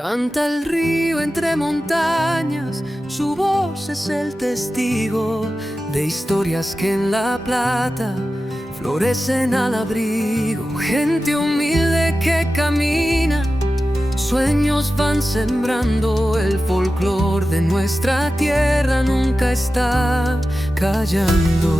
Canta el río entre montañas, su voz es el testigo de historias que en La Plata florecen al abrigo. Gente humilde que camina, sueños van sembrando, el folclor de nuestra tierra nunca está callando.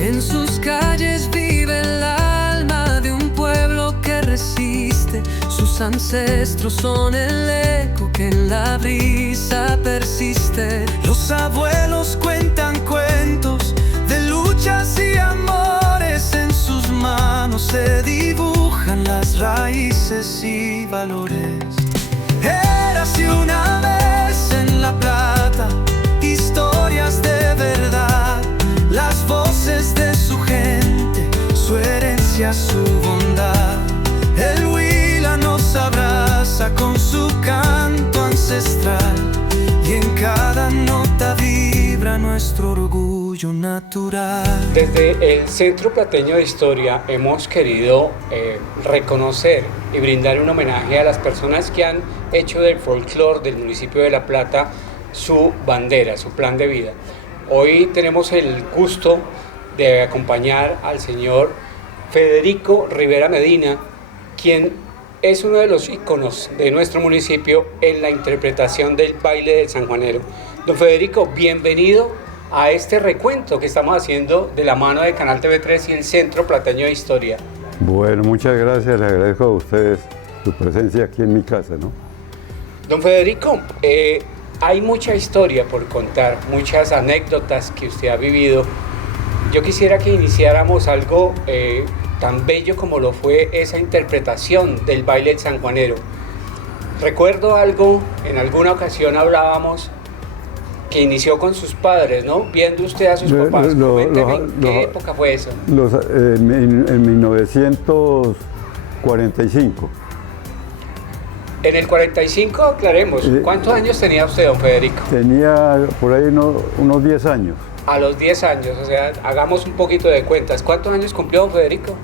En sus calles vive el alma de un pueblo que resiste. Sus ancestros son el eco que en la brisa persiste. Los abuelos cuentan cuentos de luchas y amores. En sus manos se dibujan las raíces y valores. Érase una vez en La Plata historias de verdad, las voces de su gente, su herencia, su bondad. El Huila nos abraza con su canto ancestral, y en cada nota vibra nuestro orgullo natural. Desde el Centro Plateño de Historia hemos querido reconocer y brindar un homenaje a las personas que han hecho del folclore del municipio de La Plata su bandera, su plan de vida. Hoy tenemos el gusto de acompañar al señor Federico Rivera Medina, quien es uno de los íconos de nuestro municipio en la interpretación del baile del sanjuanero. Don Federico, bienvenido a este recuento que estamos haciendo de la mano de Canal TV3 y el Centro Plateño de Historia. Bueno, muchas gracias, les agradezco a ustedes su presencia aquí en mi casa, ¿no? Don Federico, hay mucha historia por contar, muchas anécdotas que usted ha vivido. Yo quisiera que iniciáramos algo tan bello como lo fue esa interpretación del baile del sanjuanero. Recuerdo algo, en alguna ocasión hablábamos, que inició con sus padres, ¿no? Viendo usted a sus papás. Coménteme, ¿en qué época fue eso? En 1945. En el 45, aclaremos, ¿cuántos años tenía usted, don Federico? Tenía por ahí unos 10 años. A los 10 años, o sea, hagamos un poquito de cuentas. ¿Cuántos años cumplió, don Federico?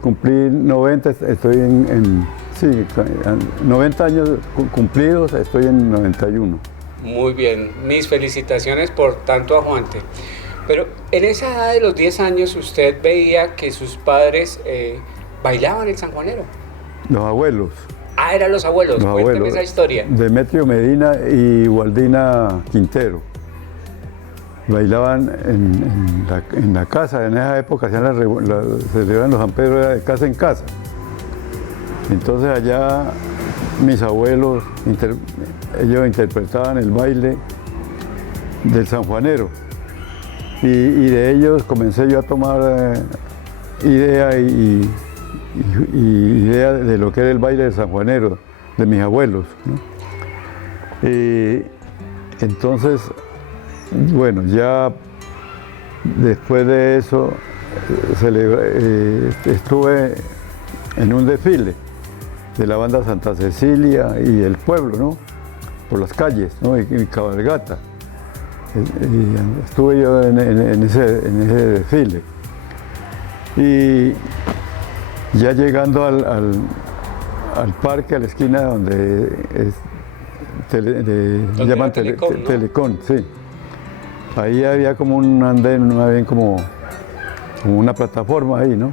Cumplí 90, estoy sí, 90 años cumplidos, estoy en 91. Muy bien, mis felicitaciones por tanto aguante. Pero en esa edad de los 10 años, ¿usted veía que sus padres bailaban el sanjuanero? Los abuelos. Ah, eran los abuelos. Cuénteme esa historia. Demetrio Medina y Waldina Quintero. Bailaban en la casa. En esa época se celebraban los San Pedro, era de casa en casa. Entonces allá mis abuelos, ellos interpretaban el baile del sanjuanero. Y de ellos comencé yo a tomar idea idea de lo que era el baile del sanjuanero, de mis abuelos, ¿no? Y entonces, bueno, ya después de eso estuve en un desfile de la banda Santa Cecilia y el pueblo, ¿no? Por las calles, ¿no? y cabalgata. Y estuve yo en ese desfile. Y ya llegando al parque, a la esquina donde llaman Telecom, ¿no? Sí. Ahí había como un andén, había como una plataforma ahí, ¿no?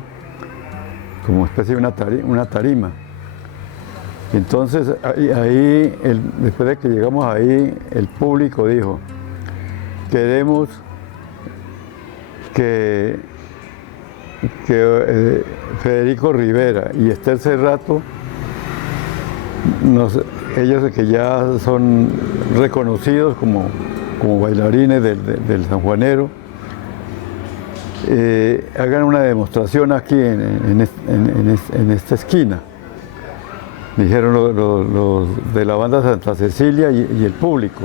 Como especie de una tarima. Entonces ahí después de que llegamos ahí, el público dijo: queremos que Federico Rivera y Esther Cerrato, ellos que ya son reconocidos como bailarines del sanjuanero, hagan una demostración aquí en esta esquina. Dijeron los de la banda Santa Cecilia y el público,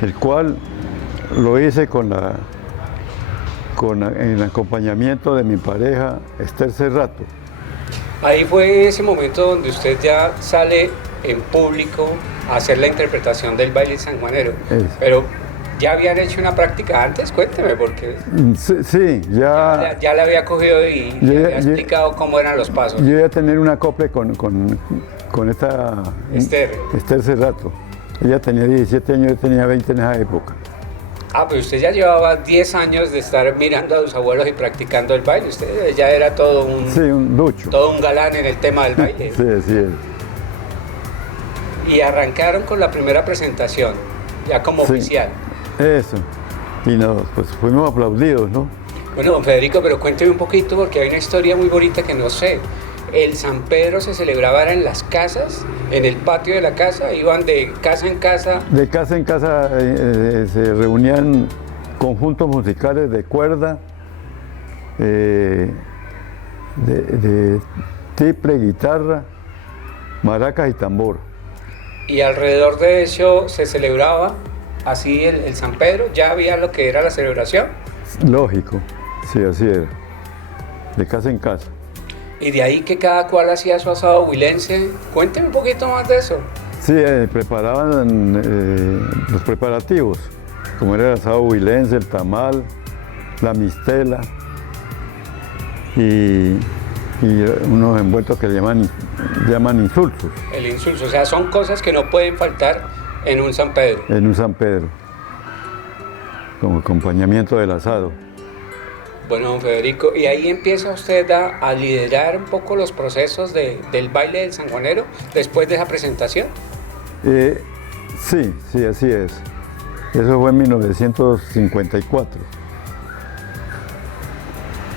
el cual lo hice en acompañamiento de mi pareja Esther Cerrato. Ahí fue ese momento donde usted ya sale en público a hacer la interpretación del baile sanjuanero. Pero ¿Ya habían hecho una práctica antes? Cuénteme, porque Sí, sí, ya la había cogido y Yo- le había yo- explicado cómo eran los pasos. yo iba a tener un acople con esta Esther Cerrato. Ella tenía 17 años, yo tenía 20 en esa época. Ah, pues usted ya llevaba 10 años de estar mirando a sus abuelos y practicando el baile. Usted ya era Sí, un ducho. todo un galán en el tema del baile. Sí, así es. Y arrancaron con la primera presentación, ya como Sí. oficial. Eso. Y nos, pues fuimos aplaudidos, ¿no? Bueno, don Federico, pero cuénteme un poquito porque hay una historia muy bonita que no sé. El San Pedro se celebraba era en las casas, en el patio de la casa, iban de casa en casa. De casa en casa se reunían conjuntos musicales de cuerda, de tiple, guitarra, maracas y tambor. Y alrededor de eso se celebraba así el San Pedro, ya había lo que era la celebración. Lógico, sí, así era. De casa en casa. Y de ahí que cada cual hacía su asado huilense. Cuénteme un poquito más de eso. Sí, preparaban los preparativos, como era el asado huilense, el tamal, la mistela y unos envueltos que llaman insulsos El insulso, o sea, son cosas que no pueden faltar en un San Pedro. en un San Pedro, como acompañamiento del asado. Bueno, don Federico, y ahí empieza usted a liderar un poco los procesos del baile del sanjuanero después de esa presentación. Sí, sí, así es. Eso fue en 1954.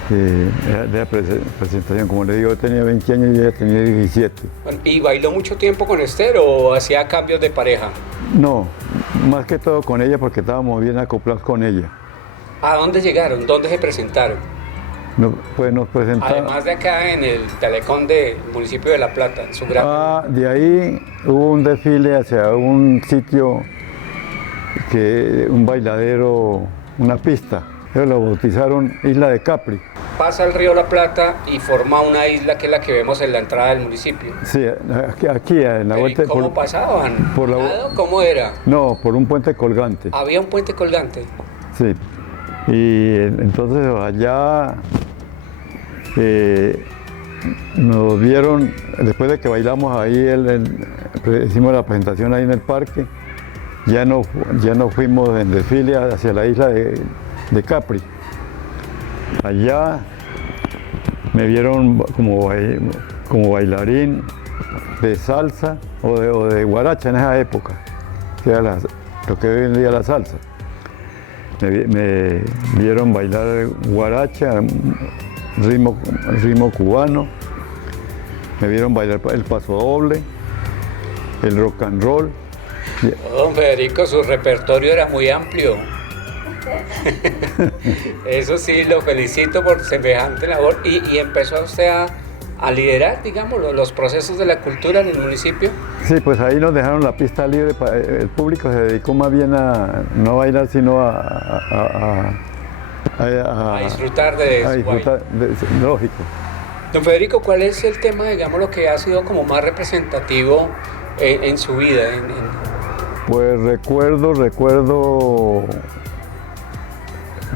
De la presentación, como le digo, yo tenía 20 años y ella tenía 17. Bueno, ¿y bailó mucho tiempo con Esther o hacía cambios de pareja? No, más que todo con ella porque estábamos bien acoplados con ella. ¿A dónde llegaron? ¿Dónde se presentaron? Pues nos presentamos. Además de acá en el Telecom del municipio de La Plata, en su gran... De ahí hubo un desfile hacia un sitio, un bailadero, una pista. Ellos lo bautizaron Isla de Capri. Pasa el río La Plata y forma una isla que es la que vemos en la entrada del municipio. Sí, aquí en la Pero, ¿y vuelta. cómo pasaban? por la- ¿Nado? ¿Cómo era? No, por un puente colgante. Había un puente colgante. Sí. Y entonces allá nos vieron, después de que bailamos ahí, hicimos la presentación ahí en el parque, ya no fuimos en desfile hacia la isla de Capri. Allá me vieron como bailarín de salsa o de guaracha en esa época, que era lo que hoy en día la salsa. Me vieron bailar guaracha, ritmo cubano, me vieron bailar el paso doble, el rock and roll. Don Federico, su repertorio era muy amplio. Eso sí, lo felicito por semejante labor. ¿Y empezó usted a liderar, digamos, los procesos de la cultura en el municipio? Sí, pues ahí nos dejaron la pista libre, el público se dedicó más bien no a bailar, sino a disfrutar de su disfrutar, lógico. Don Federico, ¿cuál es el tema, digamos, lo que ha sido como más representativo en su vida? Pues recuerdo,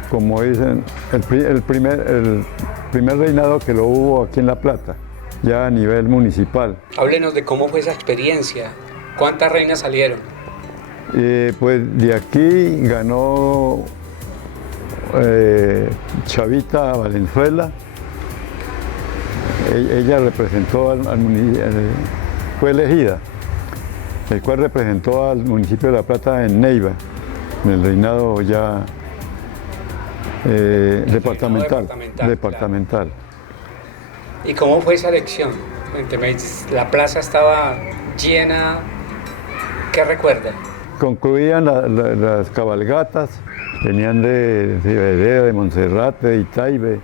como dicen, el primer reinado que lo hubo aquí en La Plata, ya a nivel municipal. Háblenos de cómo fue esa experiencia. ¿Cuántas reinas salieron? Pues de aquí ganó Chavita Valenzuela. Ella representó al municipio, fue elegida, el cual representó al municipio de La Plata en Neiva, en el reinado ya departamental. Claro. ¿Y cómo fue esa elección? Cuénteme, la plaza estaba llena. ¿Qué recuerda? Concluían las cabalgatas, venían de Cibereda, de Monserrate, de Itaibe,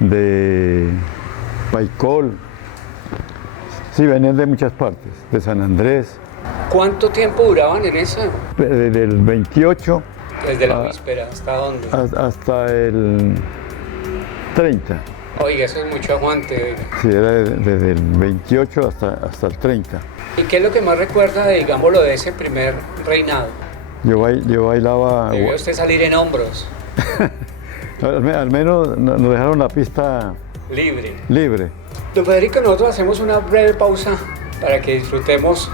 de Paicol. Sí, venían de muchas partes, de San Andrés. ¿Cuánto tiempo duraban en eso? Desde el 28 Desde la víspera, ¿hasta dónde? hasta el 30. Oiga, eso es mucho aguante. Oiga. Sí, era desde el 28 hasta el 30. ¿Y qué es lo que más recuerda, digámoslo, de ese primer reinado? Yo bailaba. Debió usted salir en hombros, Al menos nos dejaron la pista libre. libre. Don Federico, nosotros hacemos una breve pausa para que disfrutemos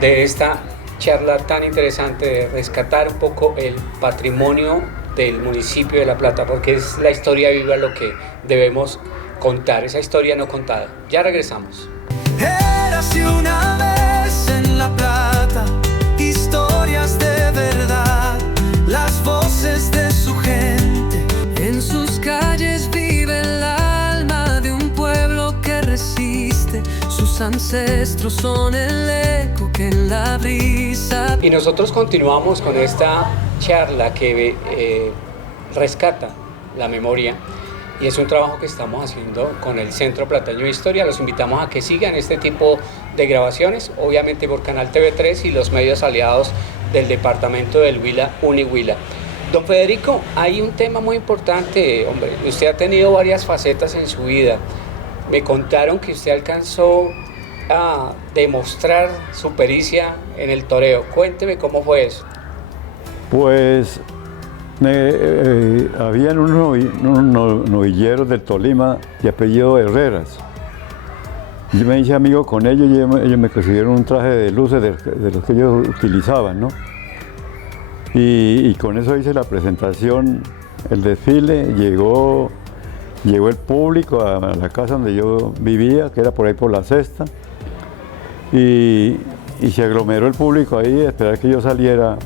de esta charla tan interesante de rescatar un poco el patrimonio del municipio de La Plata, porque es la historia viva lo que debemos contar, esa historia no contada. Ya regresamos. Érase una vez en La Plata, historias de verdad, las voces de su gente. En sus calles vive el alma de un pueblo que resiste. Sus ancestros son el eco que en la brisa. Y nosotros continuamos con esta charla que rescata la memoria. Y es un trabajo que estamos haciendo con el Centro Plateño de Historia. Los invitamos a que sigan este tipo de grabaciones, obviamente por Canal TV3 y los medios aliados del departamento del Huila, Unihuila. Don Federico, hay un tema muy importante, hombre. Usted ha tenido varias facetas en su vida. Me contaron que usted alcanzó a demostrar su pericia en el toreo. Cuénteme cómo fue eso. Pues habían unos novilleros del Tolima de apellido Herreras. Yo me hice amigo con ellos y ellos me consiguieron un traje de luces de los que ellos utilizaban, ¿no? Y con eso hice la presentación, el desfile, llegó el público a la casa donde yo vivía, que era por ahí por la Sexta, y se aglomeró el público ahí a esperar que yo saliera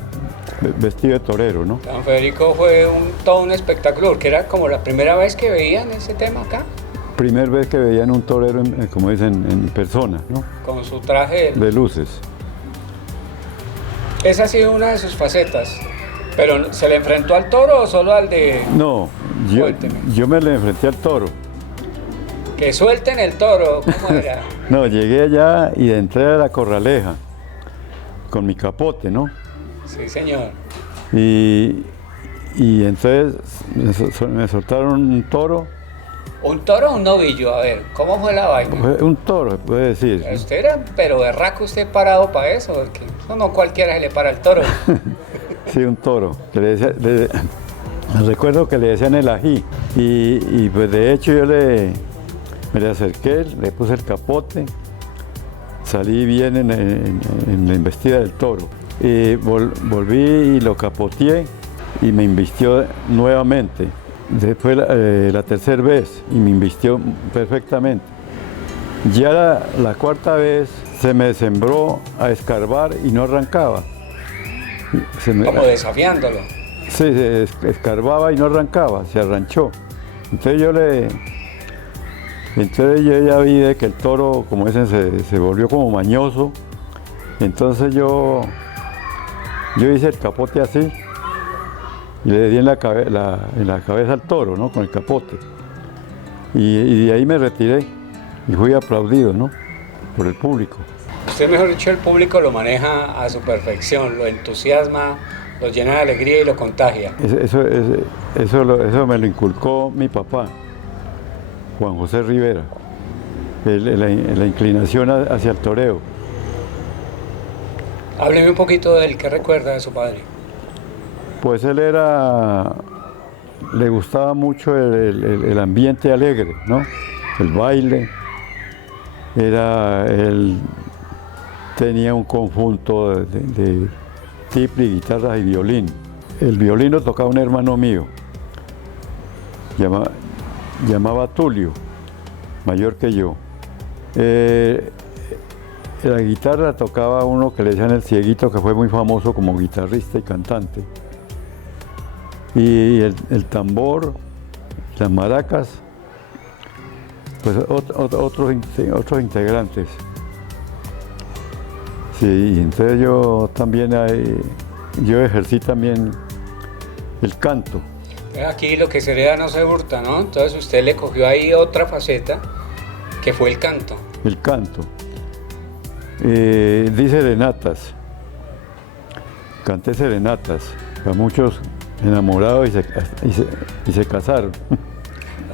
vestido de torero, ¿no? Don Federico fue todo un espectáculo, porque era como la primera vez que veían ese tema acá. Primera vez que veían un torero, como dicen, en persona, ¿no? Con su traje de luces. Esa ha sido una de sus facetas. ¿Pero se le enfrentó al toro o solo al de...? No, yo me le enfrenté al toro. Que suelten el toro, ¿cómo era? No, llegué allá y entré a la corraleja con mi capote, ¿no? Sí, señor. Y entonces me soltaron un toro. ¿Un toro o un novillo? A ver, ¿cómo fue la vaina? Un toro, se puede decir. Usted era, pero berraco usted parado para eso, porque eso no cualquiera se le para al toro. Sí, un toro. Recuerdo que le decían el ají. Y pues de hecho yo me le acerqué, le puse el capote, salí bien en la embestida del toro. Y volví y lo capoteé y me invistió nuevamente. Después la tercera vez y me invistió perfectamente. Ya la cuarta vez se me sembró a escarbar y no arrancaba. Como desafiándolo. Sí, se escarbaba y no arrancaba, se arranchó. Entonces yo ya vi de que el toro, como dicen, se volvió como mañoso. Entonces yo hice el capote así y le di en la cabeza al toro, ¿no? Con el capote. Y de ahí me retiré y fui aplaudido, ¿no? Por el público. Usted, mejor dicho, el público lo maneja a su perfección, lo entusiasma, lo llena de alegría y lo contagia. Eso me lo inculcó mi papá, Juan José Rivera, la inclinación hacia el toreo. Hábleme un poquito de él, ¿qué recuerda de su padre? Pues él le gustaba mucho el ambiente alegre, ¿no? El baile. Él tenía un conjunto de tiple, guitarras y violín. El violín lo tocaba un hermano mío, llamaba Tulio, mayor que yo. La guitarra tocaba uno que le decían el Cieguito, que fue muy famoso como guitarrista y cantante. Y el tambor, las maracas, pues otros integrantes. Sí, y entonces yo también ejercí también el canto. Aquí lo que se hereda no se hurta, ¿no? Entonces usted le cogió ahí otra faceta, que fue el canto. El canto. Di serenatas. Canté serenatas a muchos enamorados y se casaron.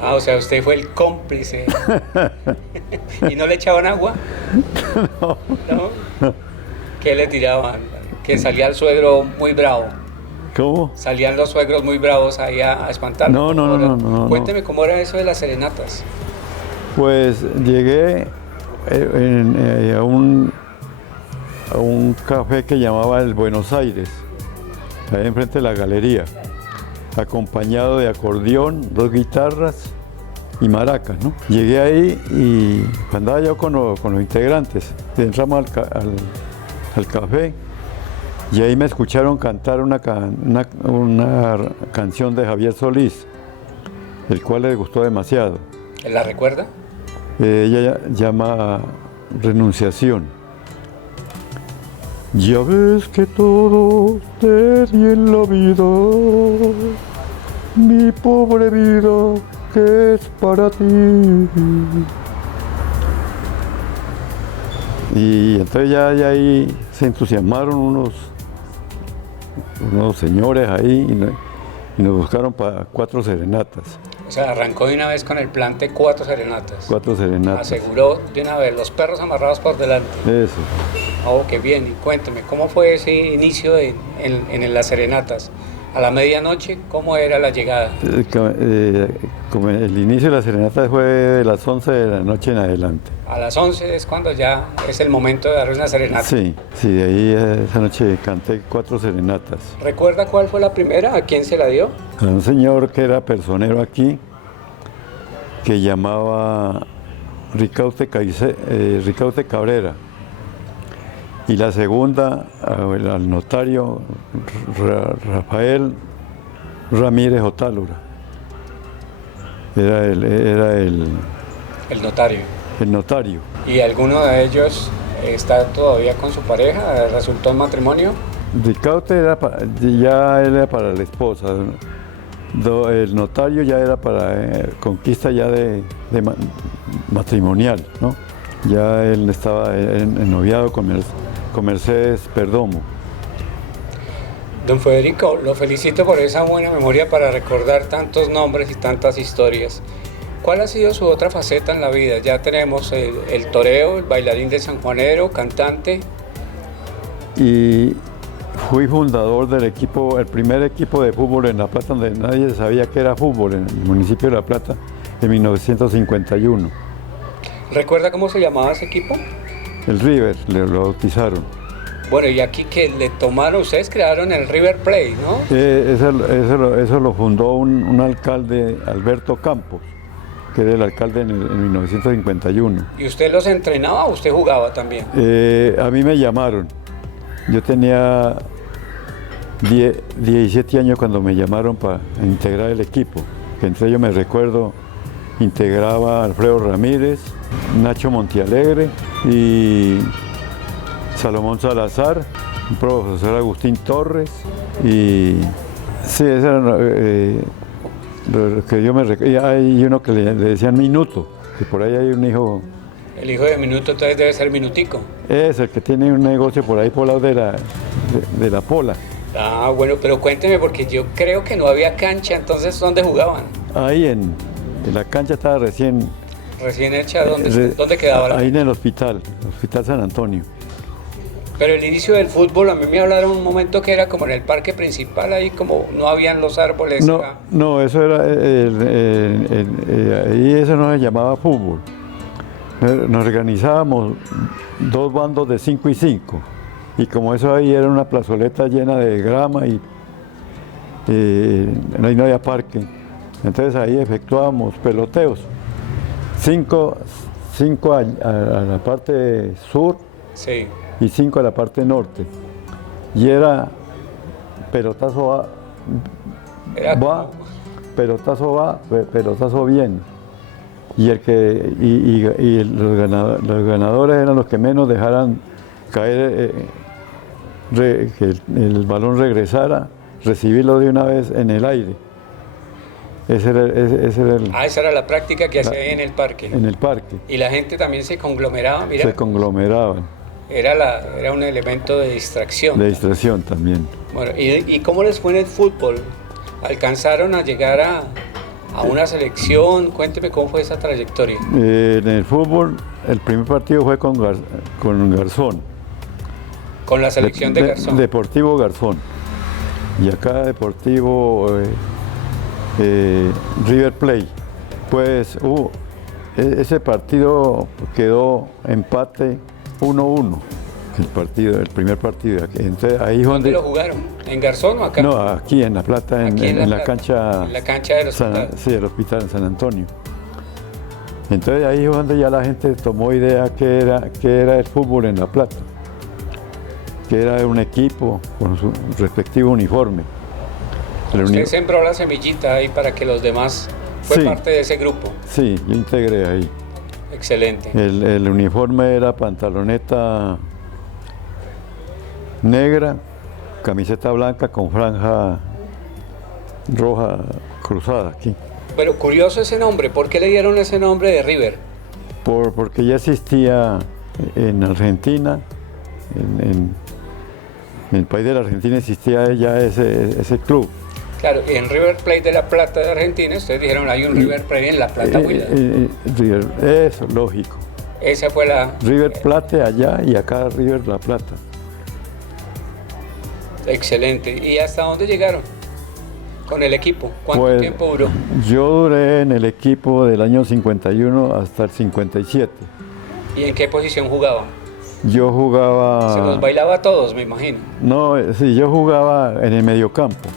Ah, o sea, usted fue el cómplice. ¿Y no le echaban agua? No. ¿No? ¿Qué le tiraban? Que salía el suegro muy bravo. ¿Cómo? Salían los suegros muy bravos ahí a espantar. No. Cuénteme cómo era eso de las serenatas. Pues llegué a un café que llamaba el Buenos Aires, ahí enfrente de la galería, acompañado de acordeón, 2 guitarras y maracas, ¿no? Llegué ahí y andaba yo con los integrantes, entramos al café y ahí me escucharon cantar una canción de Javier Solís, el cual les gustó demasiado. ¿La recuerda? Ella llama Renunciación. Ya ves que todo te di en la vida, mi pobre vida que es para ti. Y entonces ya ahí se entusiasmaron unos señores ahí y nos buscaron para 4 serenatas. O sea, arrancó de una vez con el plan de 4 serenatas. 4 serenatas. Aseguró de una vez, los perros amarrados por delante. Eso. Oh, qué bien. Y cuénteme, ¿cómo fue ese inicio en las serenatas? A la medianoche, ¿cómo era la llegada? Como el inicio de la serenata fue de las 11 de la noche en adelante. A las 11 es cuando ya es el momento de dar una serenata. Sí, de ahí esa noche canté 4 serenatas. ¿Recuerda cuál fue la primera? ¿A quién se la dio? A un señor que era personero aquí, que llamaba Ricaute Cabrera. Y la segunda al notario Rafael Ramírez Otálora. Era el notario. El notario. ¿Y alguno de ellos está todavía con su pareja? ¿Resultó en matrimonio? Ricaute ya era para la esposa. El notario ya era para conquista ya de matrimonial, ¿no? Ya él estaba en noviado con Mercedes Perdomo. Don Federico, lo felicito por esa buena memoria para recordar tantos nombres y tantas historias. ¿Cuál ha sido su otra faceta en la vida? Ya tenemos el toreo, el bailarín de sanjuanero, cantante. Y fui fundador del equipo, el primer equipo de fútbol en La Plata, donde nadie sabía que era fútbol, en el municipio de La Plata, en 1951. ¿Recuerda cómo se llamaba ese equipo? El River, lo bautizaron. Bueno, y aquí que le tomaron, ustedes crearon el River Plate, ¿no? Eso lo fundó un alcalde, Alberto Campos, que era el alcalde en 1951. ¿Y usted los entrenaba o usted jugaba también? A mí me llamaron. Yo tenía 17 años cuando me llamaron para integrar el equipo. Entre ellos me recuerdo, integraba a Alfredo Ramírez, Nacho Montialegre y Salomón Salazar, un profesor Agustín Torres y sí, ese era lo que yo me recuerdo. Y hay uno que le decían Minuto, que por ahí hay un hijo. El hijo de Minuto entonces debe ser Minutico. Es el que tiene un negocio por ahí por lado de la Pola. Ah, bueno, pero cuénteme porque yo creo que no había cancha, entonces ¿dónde jugaban? Ahí en la cancha estaba recién hecha, ¿dónde quedaba? Ahí en el Hospital San Antonio. Pero el inicio del fútbol, a mí me hablaron un momento que era como en el parque principal, ahí como no habían los árboles. No, eso era, ahí eso no se llamaba fútbol. Nos organizábamos 2 bandos de 5 y 5. Y como eso ahí era una plazoleta llena de grama y ahí no había parque, entonces ahí efectuábamos peloteos. 5 a la parte sur. Sí. Y 5 a la parte norte. Y era pelotazo pelotazo bien. Y los ganadores eran los que menos dejaran caer, que el balón regresara, recibirlo de una vez en el aire. Esa era la práctica que hacía ahí en el parque. En el parque. Y la gente también se conglomeraba, mira. Se conglomeraban. Era un elemento de distracción. De distracción también. Bueno, ¿y cómo les fue en el fútbol? ¿Alcanzaron a llegar a una selección? Cuénteme cómo fue esa trayectoria. En el fútbol, el primer partido fue con Garzón. Con la selección de Garzón. Deportivo Garzón. Y acá Deportivo River Plate. Pues ese partido quedó empate 1-1. El primer partido. Entonces, ahí ¿Dónde lo jugaron? ¿En Garzón o acá? No, aquí en La Plata, en la cancha. En la cancha del hospital. Sí, el hospital en San Antonio. Entonces ahí es donde ya la gente tomó idea que era el fútbol en La Plata, que era un equipo con su respectivo uniforme. Usted sembró la semillita ahí para que los demás fue parte de ese grupo. Sí, yo integré ahí. Excelente. El uniforme era pantaloneta negra, camiseta blanca con franja roja cruzada aquí. Pero curioso ese nombre, ¿por qué le dieron ese nombre de River? Porque ya existía en Argentina, en el país de la Argentina existía ya ese club. Claro, y en River Plate de La Plata de Argentina, ustedes dijeron hay un River Plate en La Plata, eso, lógico. Esa fue la... River Plate allá y acá River La Plata. Excelente. ¿Y hasta dónde llegaron con el equipo? ¿Cuánto tiempo duró? Yo duré en el equipo del año 51 hasta el 57. ¿Y en qué posición jugaba? Yo jugaba... Se los bailaba a todos, me imagino. No, sí, yo jugaba en el mediocampo,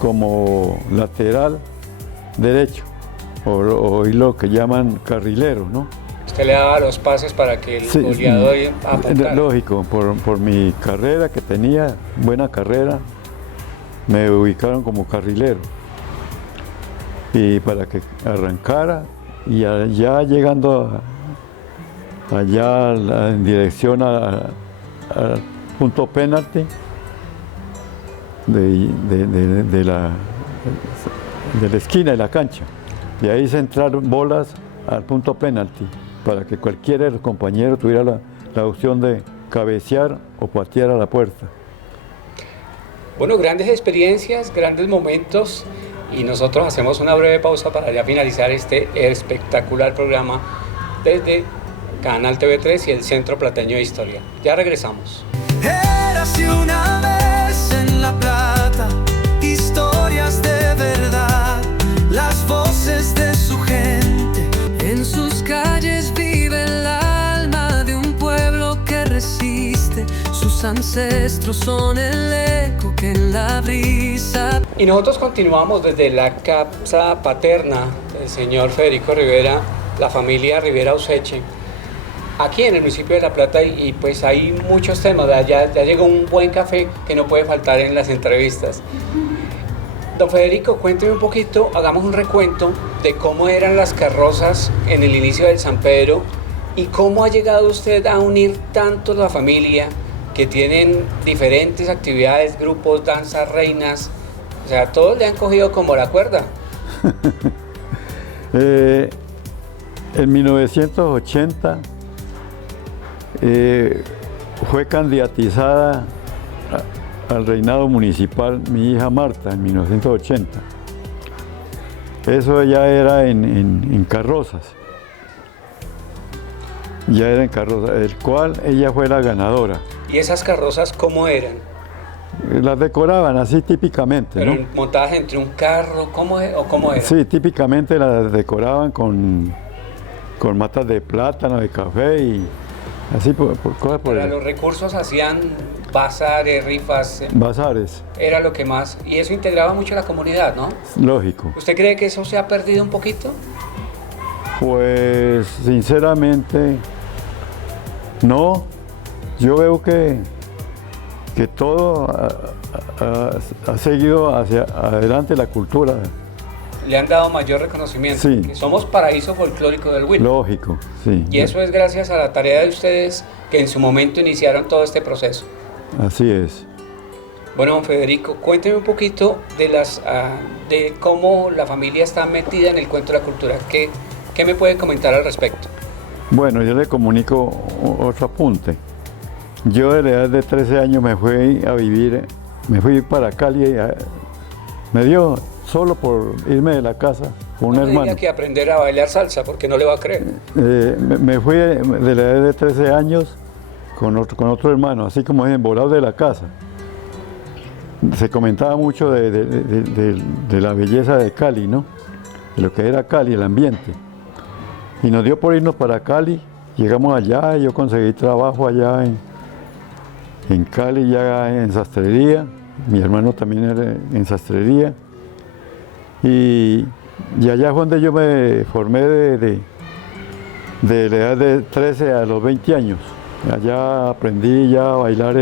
como lateral derecho, o lo que llaman carrilero, ¿no? Usted le daba los pases para que el goleador apuntara. Lógico, por mi carrera que tenía, buena carrera, me ubicaron como carrilero. Y para que arrancara, y allá llegando allá en dirección al punto penalti de la esquina de la cancha. Y ahí se entraron bolas al punto penalti para que cualquiera de los compañeros tuviera la opción de cabecear o patear a la puerta. Bueno, grandes experiencias, grandes momentos, y nosotros hacemos una breve pausa para ya finalizar este espectacular programa desde Canal TV3 y el Centro Plateño de Historia. Ya regresamos. Érase una vez en La Plata, historias de verdad, las voces de su gente. En sus calles vive el alma de un pueblo que resiste. Sus ancestros son el eco que en la brisa. Y nosotros continuamos desde la casa paterna del señor Federico Rivera, la familia Rivera Useche, aquí en el municipio de La Plata, y pues hay muchos temas. Ya llegó un buen café que no puede faltar en las entrevistas. Don Federico, cuénteme un poquito, hagamos un recuento de cómo eran las carrozas en el inicio del San Pedro y cómo ha llegado usted a unir tanto la familia, que tienen diferentes actividades, grupos, danzas, reinas, o sea, todos le han cogido como la cuerda. En 1980 fue candidatizada al reinado municipal mi hija Marta, en 1980. Eso ya era en carrozas. Ya era en carrozas, el cual ella fue la ganadora. ¿Y esas carrozas cómo eran? Las decoraban así típicamente, ¿pero ¿no? montadas entre un carro? ¿Cómo era? Sí, típicamente las decoraban con matas de plátano, de café y así por cosas por Para los recursos hacían bazares, rifas. Bazares. Era lo que más. Y eso integraba mucho a la comunidad, ¿no? Lógico. ¿Usted cree que eso se ha perdido un poquito? Pues sinceramente no. Yo veo que todo ha seguido hacia adelante la cultura. Le han dado mayor reconocimiento. Sí. Que somos paraíso folclórico del Huila. Lógico, sí. Y eso es gracias a la tarea de ustedes que en su momento iniciaron todo este proceso. Así es. Bueno, don Federico, cuénteme un poquito de cómo la familia está metida en el cuento de la cultura. ¿Qué me puede comentar al respecto? Bueno, yo le comunico otro apunte. Yo de la edad de 13 años me fui para Cali, me dio solo por irme de la casa con un hermano. Tenía que aprender a bailar salsa porque no le va a creer. Me fui de la edad de 13 años con otro hermano, así como es en Volado de la Casa. Se comentaba mucho de la belleza de Cali, ¿no? De lo que era Cali, el ambiente. Y nos dio por irnos para Cali, llegamos allá, y yo conseguí trabajo allá en Cali, ya en sastrería, mi hermano también era en sastrería. Y allá fue donde yo me formé de la edad de 13 a los 20 años. Allá aprendí ya a bailar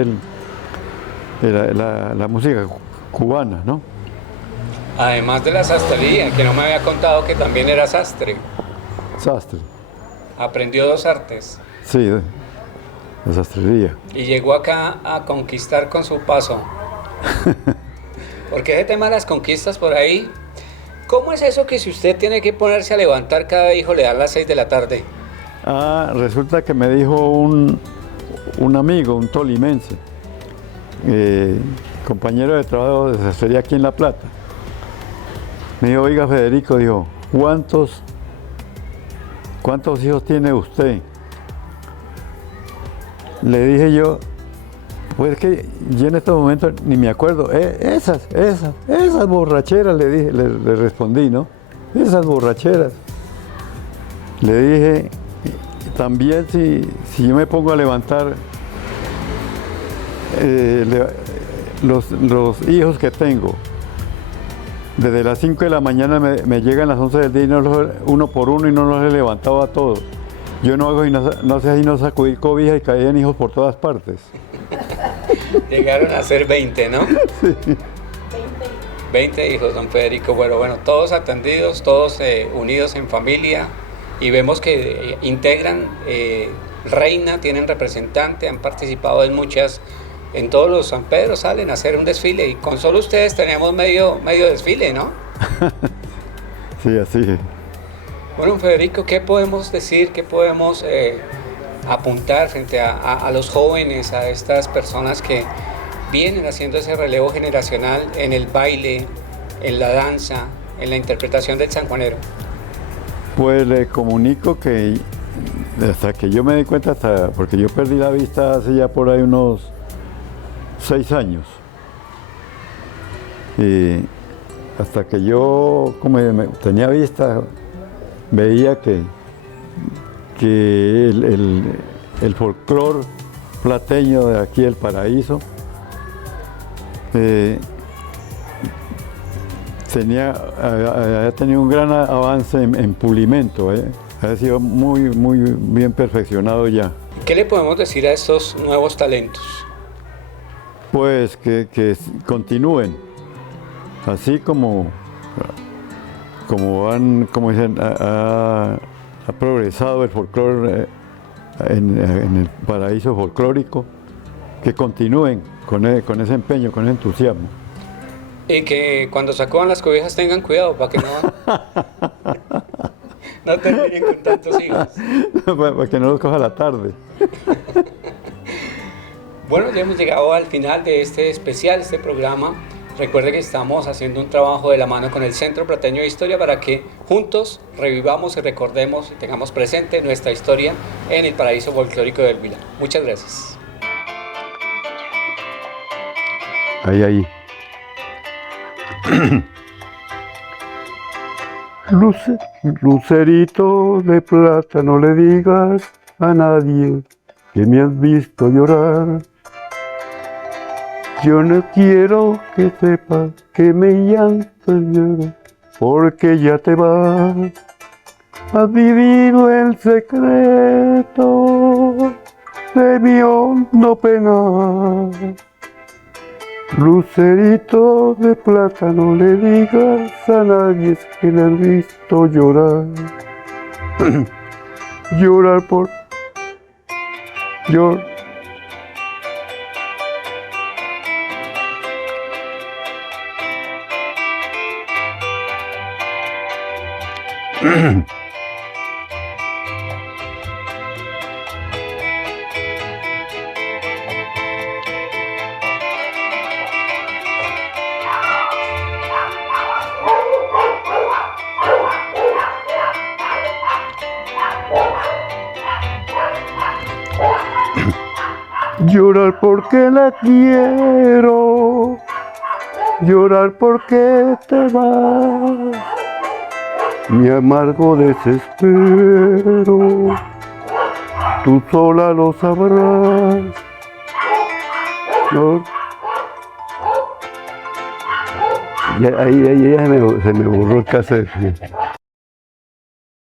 la música cubana, ¿no? Además de la sastrería, que no me había contado que también era sastre. Sastre. Aprendió dos artes. Sí, de sastrería. Y llegó acá a conquistar con su paso. Porque ese tema de las conquistas por ahí, ¿cómo es eso que si usted tiene que ponerse a levantar cada hijo le dan las 6 de la tarde? Resulta que me dijo un amigo, un tolimense, compañero de trabajo de sastrería aquí en La Plata. Me dijo, oiga Federico, dijo, ¿cuántos hijos tiene usted? Le dije yo, pues que yo en estos momentos ni me acuerdo, esas borracheras, le dije, le respondí, ¿no? Esas borracheras. Le dije, también si yo me pongo a levantar los hijos que tengo, desde las 5 de la mañana me llegan las 11 del día y uno por uno y no los he levantado a todos. Yo no hago y no sé sino sacudir cobijas y caían hijos por todas partes. Llegaron a ser 20, ¿no? Sí. 20 hijos, don Federico. Bueno, todos atendidos, todos unidos en familia, y vemos que integran Reina, tienen representante, han participado en todos los San Pedro salen a hacer un desfile, y con solo ustedes tenemos medio desfile, ¿no? Sí, así es. Bueno, Federico, ¿qué podemos decir, qué podemos apuntar frente a los jóvenes, a estas personas que vienen haciendo ese relevo generacional en el baile, en la danza, en la interpretación del sanjuanero? Pues le comunico que hasta que yo me di cuenta, porque yo perdí la vista hace ya por ahí unos 6 años. Y hasta que yo tenía vista, veía que el folclore plateño de aquí del Paraíso había tenido un gran avance en pulimento, había sido muy bien perfeccionado ya. ¿Qué le podemos decir a estos nuevos talentos? Pues que continúen, así como ha progresado el folclore en el paraíso folclórico, que continúen con ese empeño, con ese entusiasmo. Y que cuando sacudan las cobijas tengan cuidado para que no terminen con tantos hijos. Para que no los coja la tarde. Bueno, ya hemos llegado al final de este especial, este programa. Recuerde que estamos haciendo un trabajo de la mano con el Centro Plateño de Historia para que juntos revivamos y recordemos y tengamos presente nuestra historia en el paraíso folclórico del Huila. Muchas gracias. Ahí. Lucerito de plata, no le digas a nadie que me has visto llorar. Yo no quiero que sepas que me llanto lloro, porque ya te vas. Has vivido el secreto de mi hondo penar. Lucerito de plata, no le digas a nadie que le has visto llorar. Llorar por... Llorar porque la quiero, llorar porque te vas, mi amargo desespero, tú sola lo sabrás. ¿No? Ahí se me borró el cassette.